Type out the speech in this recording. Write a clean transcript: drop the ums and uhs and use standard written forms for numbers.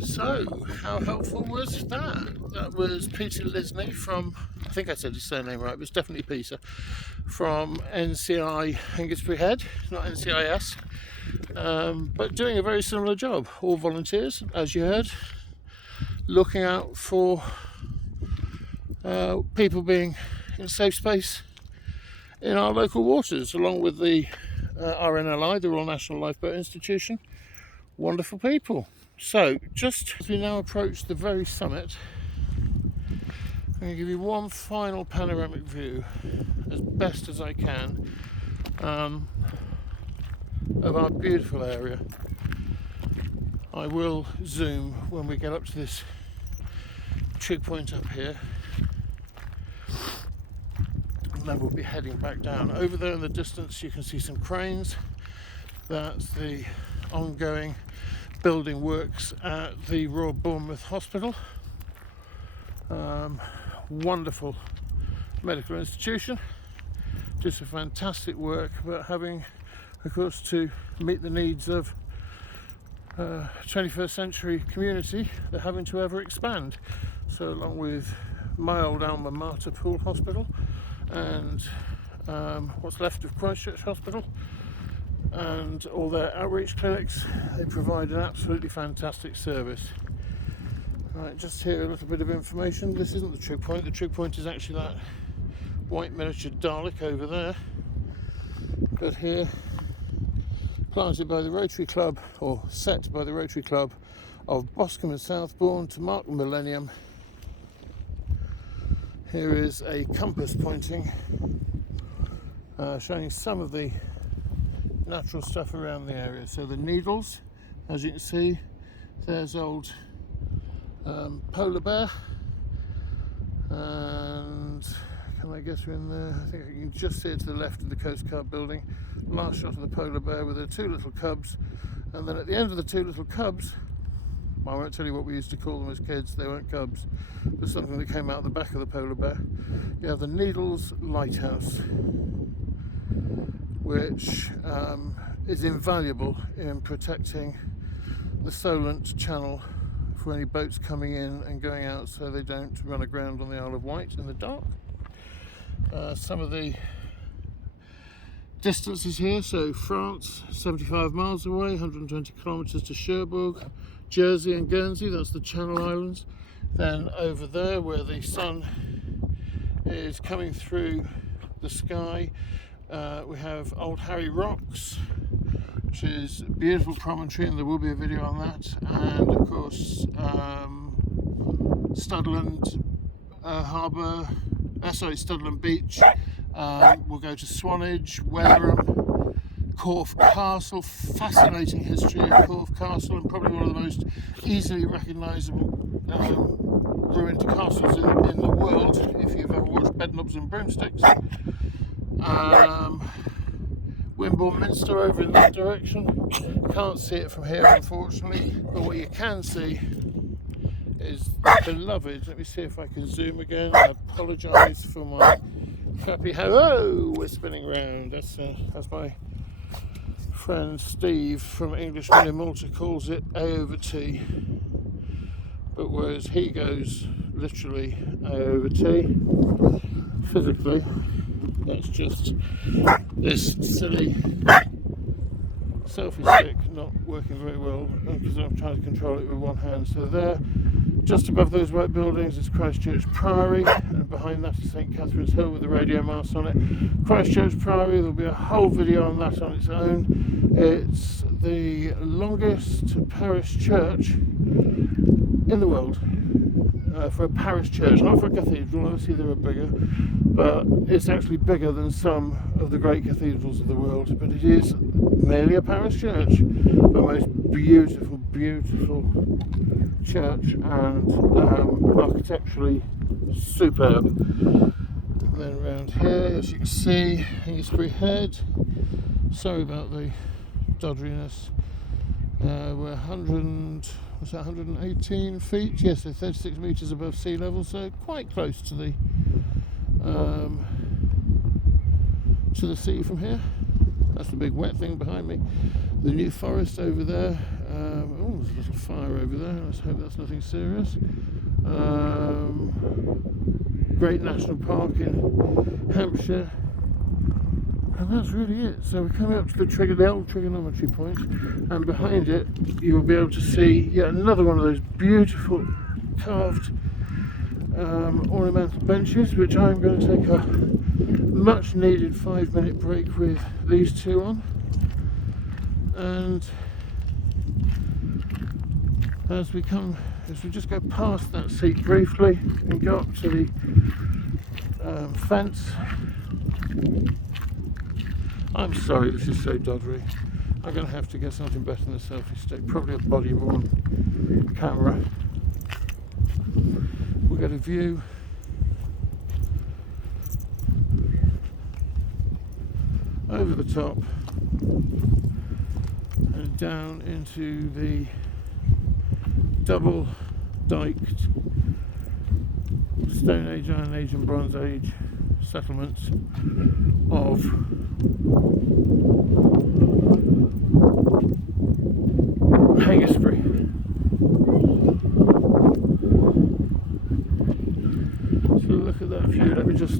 So, how helpful was that? That was Peter Lisney from, I think I said his surname right, but it's definitely Peter, from NCI Hengistbury Head, not NCIS, but doing a very similar job. All volunteers, as you heard, looking out for people being in a safe space in our local waters, along with the RNLI, the Royal National Lifeboat Institution. Wonderful people. So, just as we now approach the very summit, I'm going to give you one final panoramic view, as best as I can, of our beautiful area. I will zoom when we get up to this trig point up here, and then we'll be heading back down. Over there in the distance you can see some cranes. That's the ongoing building works at the Royal Bournemouth Hospital. Wonderful medical institution, do some fantastic work, but having, of course, to meet the needs of 21st century community, they're having to ever expand. So along with my old alma mater, Poole Hospital, and what's left of Christchurch Hospital, and all their outreach clinics, they provide an absolutely fantastic service. Right, just here a little bit of information. This isn't the trig point. The trig point is actually that white miniature Dalek over there. But here, planted by the Rotary Club, or set by the Rotary Club of Boscombe and Southbourne to mark the millennium, here is a compass pointing, showing some of the natural stuff around the area. So the Needles, as you can see, there's old polar bear, and can I guess we're in there? I think I can just see it to the left of the Coast Guard building. Last shot of the polar bear with the two little cubs, and then at the end of the two little cubs, I won't tell you what we used to call them as kids, they weren't cubs, but something that came out the back of the polar bear. You have the Needles Lighthouse, which is invaluable in protecting the Solent Channel for any boats coming in and going out, so they don't run aground on the Isle of Wight in the dark. Some of the distances here, so France 75 miles away, 120 kilometres to Cherbourg, Jersey and Guernsey, that's the Channel Islands. Then over there where the sun is coming through the sky, we have Old Harry Rocks, which is a beautiful promontory, and there will be a video on that. And of course, Studland Harbour, Studland Beach. We'll go to Swanage, Wareham, Corfe Castle. Fascinating history of Corfe Castle, and probably one of the most easily recognisable ruined castles in the world, if you've ever watched Bedknobs and Broomsticks. Wimborne Minster over in that direction. Can't see it from here, unfortunately, but what you can see is the beloved, let me see if I can zoom again. I apologise for my crappy hello, we're spinning round. That's my friend Steve from Englishman in Malta calls it A over T, but whereas he goes literally A over T, physically that's just this silly selfie stick not working very well because I'm trying to control it with one hand. So there, just above those white buildings, is Christchurch Priory, and behind that is St Catherine's Hill with the radio mast on it. Christchurch Priory, there'll be a whole video on that on its own. It's the longest parish church in the world. For a parish church, not for a cathedral, obviously there are bigger, but it's actually bigger than some of the great cathedrals of the world. But it is merely a parish church, the most beautiful, beautiful church, and architecturally superb. And then around here, as you can see, Hengistbury Head. Sorry about the dodderiness. We're 118 feet, yes, so 36 metres above sea level, so quite close to the sea from here. That's the big wet thing behind me. The New Forest over there, Oh, there's a little fire over there. Let's hope that's nothing serious. Great National Park in Hampshire. And that's really it. So we're coming up to the old trigonometry point, and behind it you'll be able to see yet another one of those beautiful carved ornamental benches, which I'm going to take a much needed 5-minute break with these two on. And as we just go past that seat briefly and go up to the fence. I'm sorry this is so doddery. I'm going to have to get something better than a selfie stick, probably a body-worn camera. We'll get a view over the top and down into the double diked Stone Age, Iron Age and Bronze Age settlements of Hengistbury. So look at that view. Let me just